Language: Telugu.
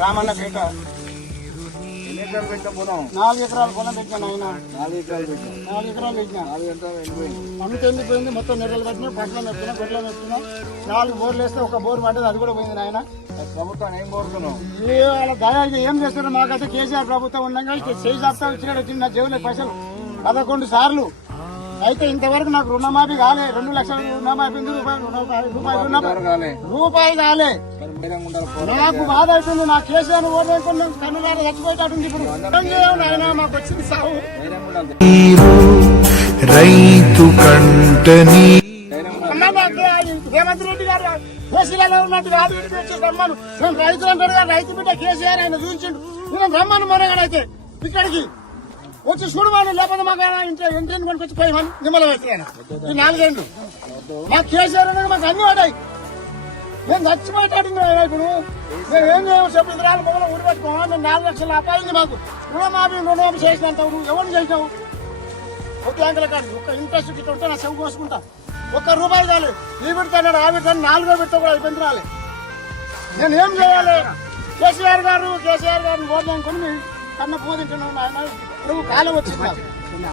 రామన్నపేట ఎన్ని ఎకరాలు పెట్టిన పొలం? నాలుగు ఎకరాలు పొలం పెట్టినా ఆయన. నాలుగు ఎకరాలు పెట్టిన? నాలుగు ఎకరాలు పెట్టినా. నాలుగు ఎకరాలు ఎండిపోయింది మొత్తం నెర్రలు పెట్టినా పంటలు నెత్తినా గొడ్లు నాలుగు బోర్లు వేస్తే ఒక బోర్ పడ్డది అది కూడా పోయింది నాయన. ప్రభుత్వాన్ని ఏం కోరుతున్నావు? వాళ్ళ ఏం చేస్తారో మాకైతే కేసీఆర్ ప్రభుత్వం ఉండగా చేయి చెప్తా వచ్చినాడు వచ్చింది నా జేబులో పైసలు పదకొండు సార్లు. అయితే ఇంతవరకు నాకు రుణమాఫీ కాలే. రెండు లక్షల రుణమాఫీ రూపాయలు రూపాయి కాలే. నాకు బాధ అవుతుంది నా కేసీఆర్ ఓడేకుండా కన్నులారా చచ్చిపోయేటట్టుంది ఇప్పుడు. నాయన మాకు వచ్చింది సాగు రైతు కంటని రేవంత్ రెడ్డి గారు కేసీఆర్ ఉన్నట్టు కాదు రమ్మను. మేము రైతులు కదా రైతు బిడ్డ కేసీఆర్ ఆయన చూపించిండు. నేను రమ్మను మొరగాడైతే ఇక్కడికి. వచ్చి చూడమని లేకపోతే మాకు ఆయన ఇంట్లో ఇంటిని కొనుకొచ్చి పోయమని నిమ్మల వేసి ఈ నాలుగేళ్ళు. మా కేసీఆర్ అనేది మాకు అన్ని పడ్డాయి నేను చచ్చిపోయేటట్టు ఇప్పుడు? మేము ఏం చేయము చెప్పు ఇద్దరాలు మొదలు ఊరి పెట్టుకోమా మేము నాలుగు లక్షలు అపాయింది మాకు. రుణమాఫీ రుణమాఫీ చేసినంత నువ్వు ఎవరిని చేసినావు? ఒక బ్యాంకుల కాదు ఒక ఇంట్రెస్ట్ ఇట్లా ఉంటే నా చెవు కోసుకుంటా. ఒక్క రూపాయి కాలేదు ఈ పెడతాడు ఆ పెడతాను నాలుగో పెడతా కూడా ఇబ్బంది రాలే. నేను ఏం చేయాలి? కేసీఆర్ గారు కేసీఆర్ గారిని ఓట్లు అనుకుని కన్న బోధించడం నువ్వు కాలం వచ్చింది